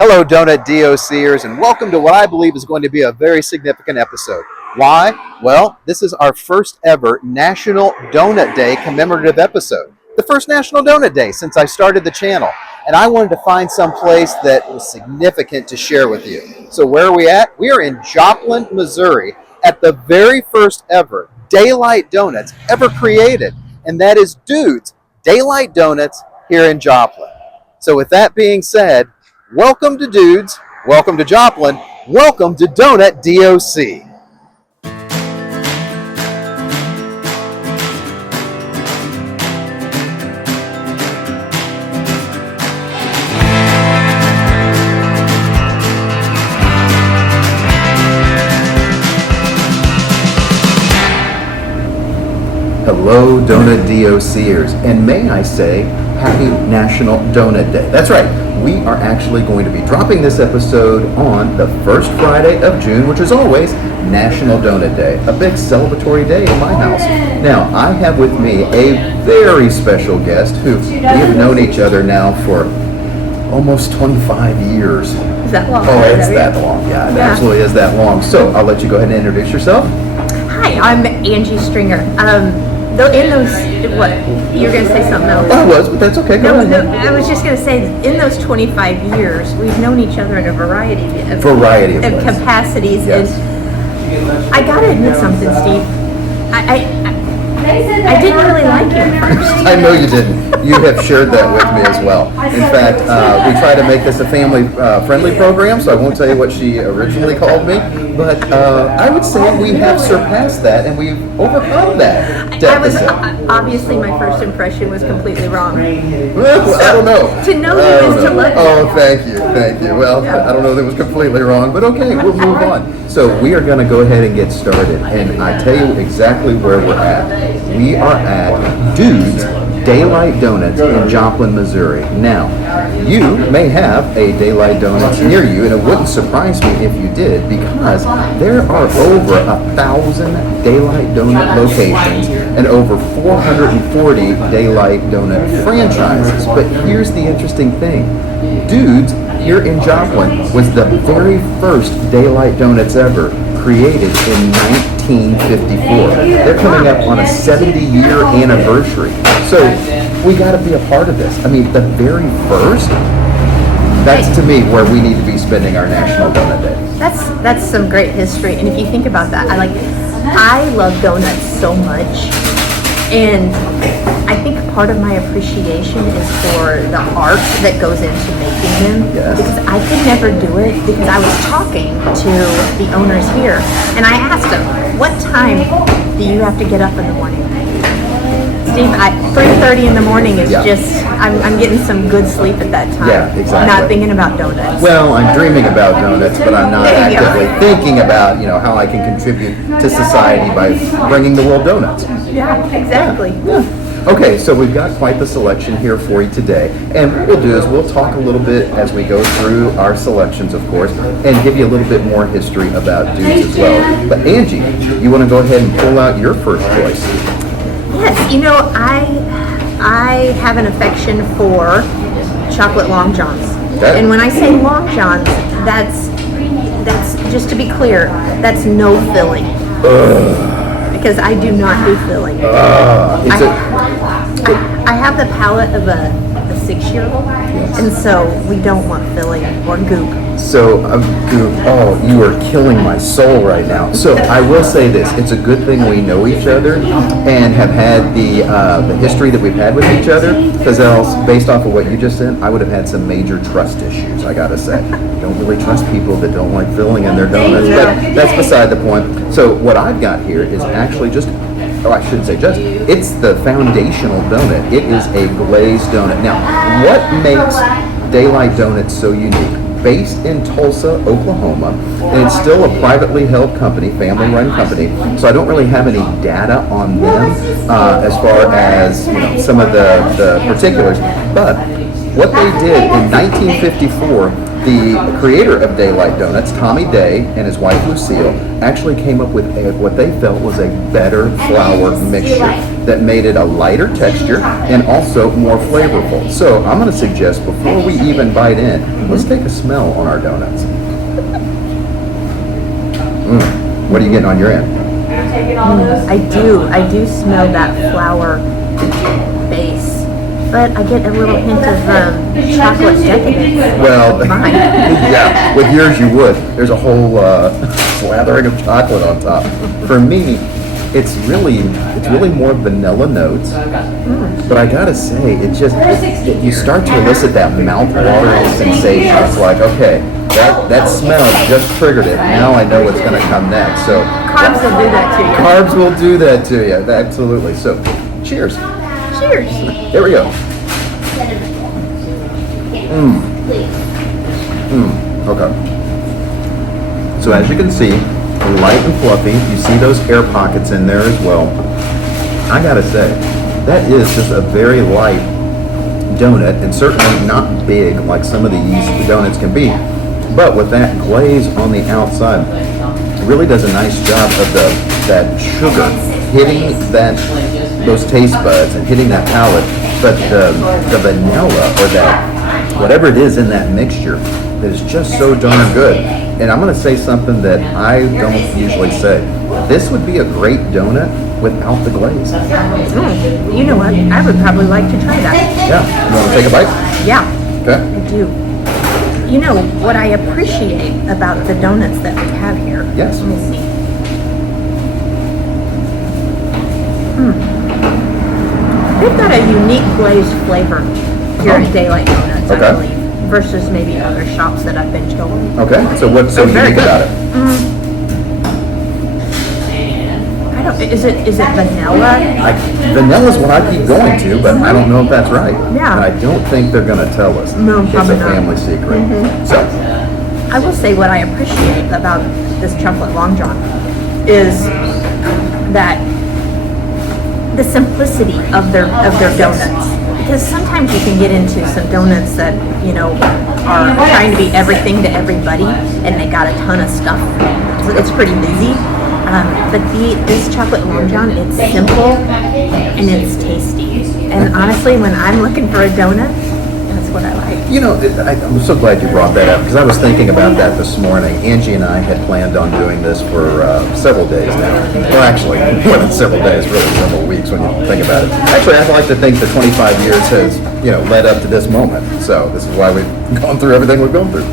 Hello, Donut DOCers, and welcome to what I believe is going to be a very significant episode. Why? Well, this is our first ever National Donut Day commemorative episode. The first National Donut Day since I started the channel, and I wanted to find some place that was significant to share with you. So where are we at? We are in Joplin, Missouri, at the very first ever Daylight Donuts ever created, and that is Dude's Daylight Donuts here in Joplin. So with that being said, welcome to Dudes, welcome to Joplin, welcome to Donut DOC. Hello, Donut DOCers, and may I say, Happy National Donut Day. That's right, we are actually going to be dropping this episode on the first Friday of June, which is always National Donut Day, a big celebratory day in my house. Now, I have with me a very special guest who we have known each other now for almost 25 years. Is that long? Oh, it's that long. Yeah, it absolutely is that long. So I'll let you go ahead and introduce yourself. Hi, I'm Angie Stringer. In those, what, you were going to say something else? I was, but that's okay. Go ahead. I was just going to say, in those 25 years, we've known each other in a variety of capacities. Yes. And I got to admit something, Steve. I didn't really like you at first. I know you didn't. You have shared that with me as well. In fact, we try to make this a family-friendly program, so I won't tell you what she originally called me. But I would say we have surpassed that, and we've overcome that deficit. Obviously, my first impression was completely wrong. Well, I don't know. To know you is to love you. Oh, thank you. Well, I don't know that it was completely wrong, but okay, we'll move on. So we are going to go ahead and get started, and I tell you exactly where we're at. We are at Dude's Daylight Donuts in Joplin, Missouri. Now, you may have a Daylight Donuts near you, and it wouldn't surprise me if you did, because there are over 1,000 Daylight Donut locations and over 440 Daylight Donut franchises. But here's the interesting thing. Dude's here in Joplin was the very first Daylight Donuts ever, created in 1954. They're coming up on a 70-year anniversary. So we got to be a part of this. I mean, the very first, that's to me where we need to be spending our National Donut Day. That's some great history. And if you think about that, I love donuts so much. And I think part of my appreciation is for the art that goes into making them. Yes. Because I could never do it, because I was talking to the owners here, and I asked them, what time do you have to get up in the morning? Steve, 3:30 in the morning is just, I'm getting some good sleep at that time. Yeah, exactly. Not thinking about donuts. Well, I'm dreaming about donuts, but I'm not actively thinking about, how I can contribute to society by bringing the world donuts. Yeah, exactly. Yeah. Okay, so we've got quite the selection here for you today. And what we'll do is we'll talk a little bit as we go through our selections, of course, and give you a little bit more history about Dudes as well. But Angie, you want to go ahead and pull out your first choice? Yes, I have an affection for chocolate Long Johns. Okay. And when I say Long Johns, that's just to be clear, that's no filling. Because I do not do filling. I have the palate of a 6-year-old, and so we don't want filling or goop. So, goop, you are killing my soul right now. So, I will say this, it's a good thing we know each other and have had the history that we've had with each other, because else, based off of what you just said, I would have had some major trust issues, I gotta say. Don't really trust people that don't like filling in their donuts, but that's beside the point. So, what I've got here is actually I shouldn't say it's the foundational donut. It is a glazed donut. Now, what makes Daylight Donuts so unique? Based in Tulsa, Oklahoma, and it's still a privately held company, family-run company, so I don't really have any data on them as far as some of the particulars. But what they did in 1954, The creator of Daylight Donuts, Tommy Day, and his wife Lucille actually came up with what they felt was a better flour mixture that made it a lighter texture and also more flavorful. So I'm going to suggest before we even bite in, let's take a smell on our donuts. What are you getting on your end? I do smell that flour base. But I get a little hint of chocolate decadence. Well, Mine. yeah, with yours you would. There's a whole slathering of chocolate on top. For me, it's really more vanilla notes. But I gotta say, you start to elicit that mouth-watering sensation. It's like, okay, that smell just triggered it. Now I know what's gonna come next. So Carbs will do that to you. carbs will do that to you. Absolutely. So, cheers. Cheers. Here we go. Okay. So as you can see, light and fluffy. You see those air pockets in there as well. I gotta say, that is just a very light donut, and certainly not big like some of these donuts can be. But with that glaze on the outside, it really does a nice job of that sugar hitting those taste buds and hitting that palate. But the vanilla or that whatever it is in that mixture that is just so darn good. And I'm going to say something that I don't usually say. This would be a great donut without the glaze. You know what? I would probably like to try that. Yeah. You want to take a bite? Yeah. Okay. I do. You know what I appreciate about the donuts that we have here? Yes. Let me see. They've got a unique glazed flavor here at Daylight Donuts, Okay. I believe, versus maybe other shops that I've been to. Okay. So what's so Very unique good. about it? I don't. Is it vanilla? Vanilla's what I keep going to, but I don't know if that's right. Yeah. And I don't think they're going to tell us. No, It's a probably not. family secret. So, I will say what I appreciate about this chocolate long john is that the simplicity of their donuts. Because sometimes you can get into some donuts that, you know, are trying to be everything to everybody, and they got a ton of stuff. So it's pretty busy. But this chocolate long john, it's simple and it's tasty. And honestly, when I'm looking for a donut, that's what I like. you know, I'm so glad you brought that up because I was thinking about that this morning. Angie and I had planned on doing this for several days now. Well, actually, more than several days, really several weeks when you think about it. Actually, I'd like to think that 25 years has, led up to this moment. So this is why we've gone through everything we've gone through.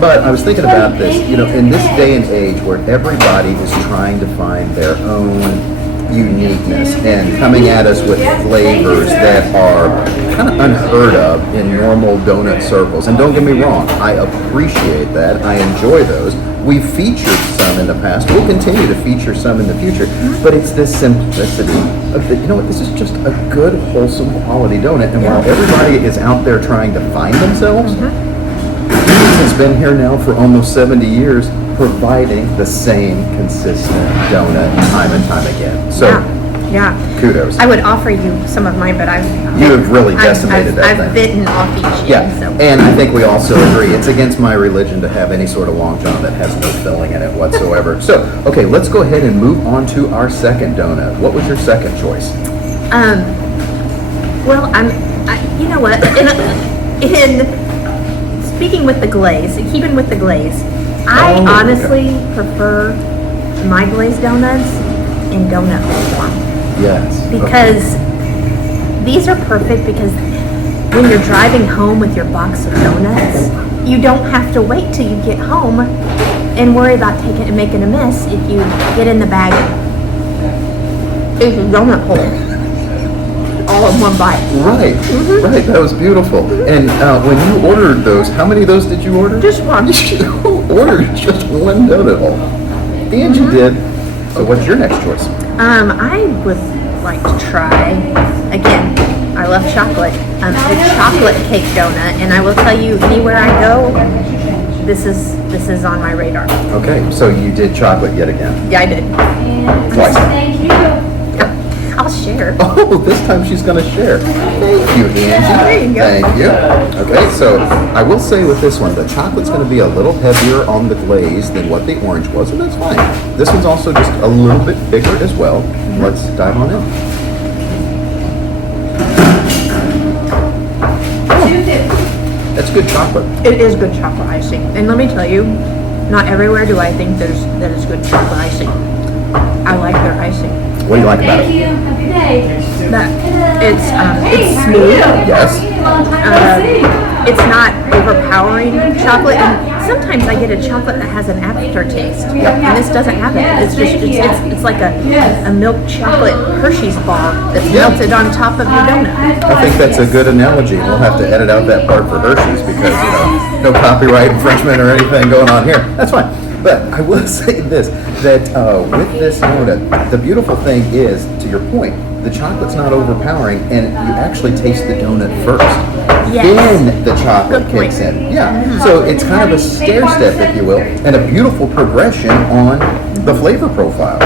But I was thinking about this, in this day and age where everybody is trying to find their own uniqueness and coming at us with flavors that are kind of unheard of in normal donut circles. And don't get me wrong, I appreciate that. I enjoy those. We've featured some in the past. We'll continue to feature some in the future. But it's this simplicity of this is just a good, wholesome, quality donut. And while everybody is out there trying to find themselves, has been here now for almost 70 years, providing the same consistent donut time and time again. So, kudos. I would offer you some of mine, but You have really decimated that thing. I've bitten off each end. Yeah, So. and I think we also agree it's against my religion to have any sort of long john that has no filling in it whatsoever. So, okay, let's go ahead and move on to our second donut. What was your second choice? Well, you know what? In speaking with the glaze, keeping with the glaze, I honestly prefer my glazed donuts in donut form. Yes. Because these are perfect because when you're driving home with your box of donuts, you don't have to wait till you get home and worry about taking and making a mess if you get in the bag. It's a donut hole. All in one bite. Right, right. That was beautiful. And when you ordered those, how many of those did you order? Just one. You ordered just one donut hole. Angie did. So what's your next choice? I would like to try, again, I love chocolate, a chocolate cake donut, and I will tell you, anywhere I go, this is on my radar. Okay, so you did chocolate yet again. Yeah, I did. Twice. Thank you. I'll share. Oh, this time she's going to share. Thank you, Angie. There you go. Thank you. Okay, so I will say with this one, the chocolate's going to be a little heavier on the glaze than what the orange was, and that's fine. This one's also just a little bit bigger as well. Let's dive on in. That's good chocolate. It is good chocolate icing. And let me tell you, not everywhere do I think that is good chocolate icing. I like their icing. What do you like about it? That it's smooth. Yes. It's not overpowering chocolate. And sometimes I get a chocolate that has an aftertaste, and this doesn't have it. It's just it's like a milk chocolate Hershey's bar that's melted on top of your donut. I think that's a good analogy. We'll have to edit out that part for Hershey's because, no copyright infringement or anything going on here. That's fine. But I will say this, that with this donut, the beautiful thing is, to your point, the chocolate's not overpowering, and you actually taste the donut first. Yes. Then the chocolate Good point. kicks in. Yeah. So it's kind of a stair step, if you will, and a beautiful progression on the flavor profile.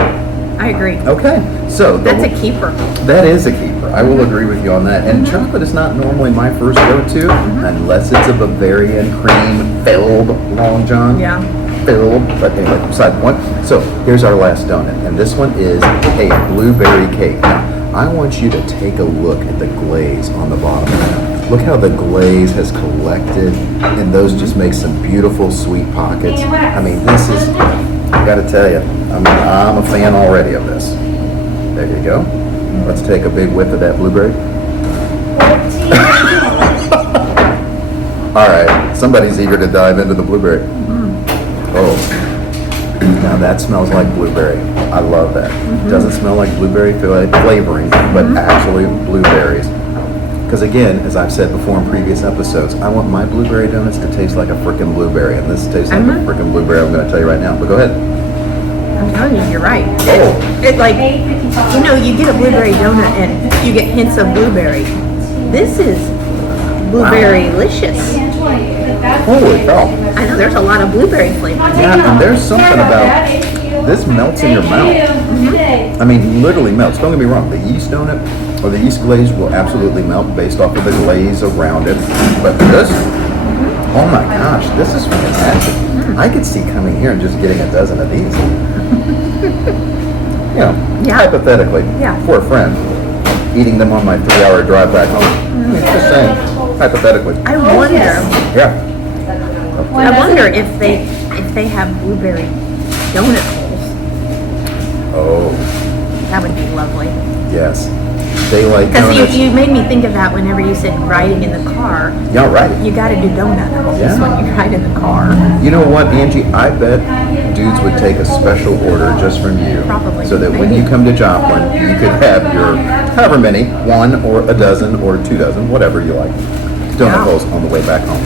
I agree. Okay. So That's a keeper. that is a keeper. I will agree with you on that. And chocolate is not normally my first go-to unless it's a Bavarian cream filled Long John. Yeah. Filled, but anyway, beside the point. So here's our last donut, and this one is a blueberry cake. Now, I want you to take a look at the glaze on the bottom. Look how the glaze has collected, and those just make some beautiful sweet pockets. I mean, this is, I gotta tell you, I'm a fan already of this. There you go. Let's take a big whiff of that blueberry. All right, somebody's eager to dive into the blueberry. Oh, now that smells like blueberry. I love that. Doesn't smell like blueberry flavoring, but actually blueberries. Because again, as I've said before in previous episodes, I want my blueberry donuts to taste like a frickin' blueberry, and this tastes like a frickin' blueberry. I'm going to tell you right now. But go ahead. I'm telling you, you're right. Oh, It's like, you get a blueberry donut and you get hints of blueberry. This is blueberry-licious. holy cow! I know there's a lot of blueberry flavor. Yeah, and there's something about this melts in your mouth. I mean, literally melts. Don't get me wrong. The yeast donut or the yeast glaze will absolutely melt based off of the glaze around it. But this, oh my gosh, this is fantastic. I could see coming here and just getting a dozen of these. Hypothetically, for a friend, eating them on my 3-hour drive back home. Just saying, hypothetically. I wonder if they have blueberry donut holes. Oh, That would be lovely. yes. They like Because donuts. you made me think of that whenever you said riding in the car. Yeah, right. You got to do donut holes Yeah. when you ride in the car. You know what, Angie? I bet dudes would take a special order just from you. Probably. So that when you come to Joplin, you could have your however many, 1 or a dozen or 2 dozen, whatever you like, donut holes on the way back home.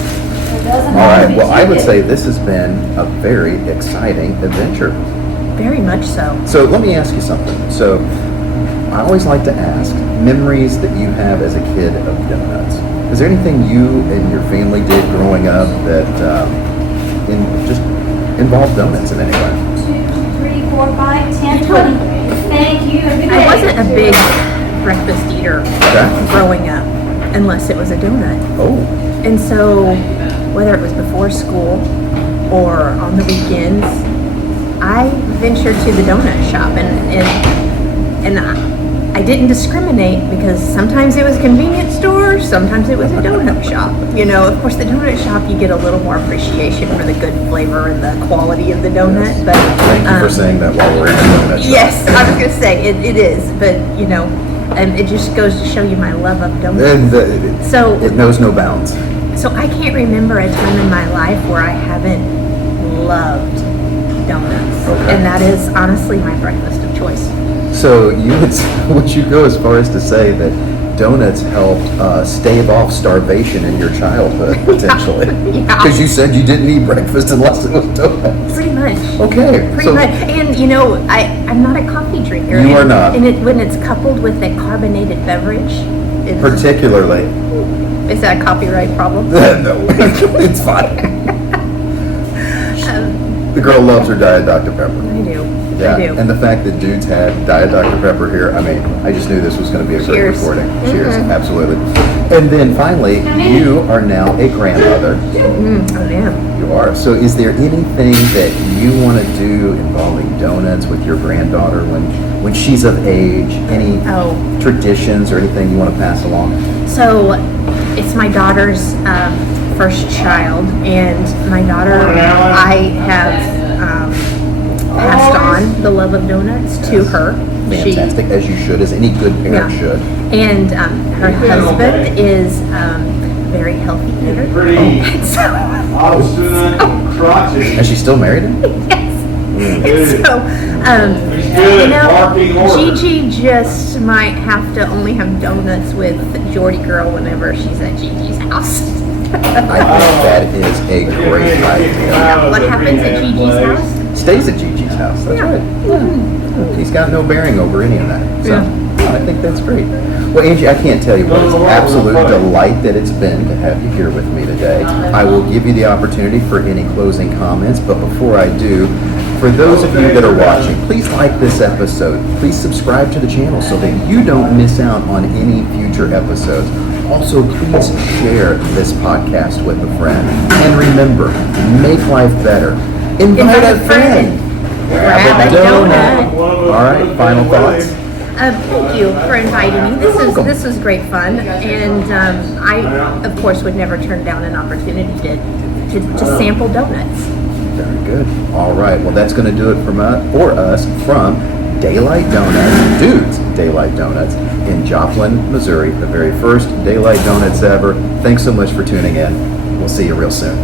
All right. Well, I would say this has been a very exciting adventure. Very much so. So let me ask you something. So I always like to ask memories that you have as a kid of donuts. Is there anything you and your family did growing up that just involved donuts in any way? 2, 3, 4, 5, 10, 20. Thank you. I wasn't a big breakfast eater growing up, unless it was a donut. Oh, And so, whether it was before school or on the weekends, I ventured to the donut shop, and I didn't discriminate because sometimes it was a convenience store, sometimes it was a donut shop. Of course, the donut shop you get a little more appreciation for the good flavor and the quality of the donut. But thank you for saying that while we're in the donut shop. yes, I was gonna say it is, but it just goes to show you my love of donuts. And So it knows no bounds. So I can't remember a time in my life where I haven't loved donuts. Okay. And that is honestly my breakfast of choice. So would you go as far as to say that donuts helped stave off starvation in your childhood, potentially? Yeah. Because you said you didn't eat breakfast unless it was donuts. Pretty much. Okay. Pretty much. And I'm not a coffee drinker. You are not. And when it's coupled with a carbonated beverage, Particularly. is that a copyright problem? No, it's fine. The girl loves her Diet Dr. Pepper. I do. Yeah, I do. and the fact that Dudes had Diet Dr. Pepper here, I mean, I just knew this was going to be a great Cheers. recording. Cheers, absolutely. And then finally, you are now a grandmother. I am. You are. So is there anything that you want to do involving donuts with your granddaughter when she's of age? Any traditions or anything you want to pass along? So it's my daughter's first child, and my daughter, I have passed on the love of donuts to her. Fantastic, as you should, as any good parent should. And her husband is very healthy eater. Is she still married? Yes. So, Gigi just might have to only have donuts with Jordy Girl whenever she's at Gigi's house. I think that is a great idea. What happens at Gigi's house? Stays at Gigi's house, that's right. Yeah. He's got no bearing over any of that. So I think that's great. Well, Angie, I can't tell you what an absolute delight that it's been to have you here with me today. I will give you the opportunity for any closing comments, but before I do, for those of you that are watching, please like this episode. Please subscribe to the channel so that you don't miss out on any future episodes. Also, please share this podcast with a friend. And remember, make life better. Invite a friend. Grab a donut. All right, final thoughts? Thank you for inviting me. This is great fun, and I, of course, would never turn down an opportunity to sample donuts. Very good. All right. Well, that's going to do it for us from Daylight Donuts, Dudes Daylight Donuts in Joplin, Missouri. The very first Daylight Donuts ever. Thanks so much for tuning in. We'll see you real soon.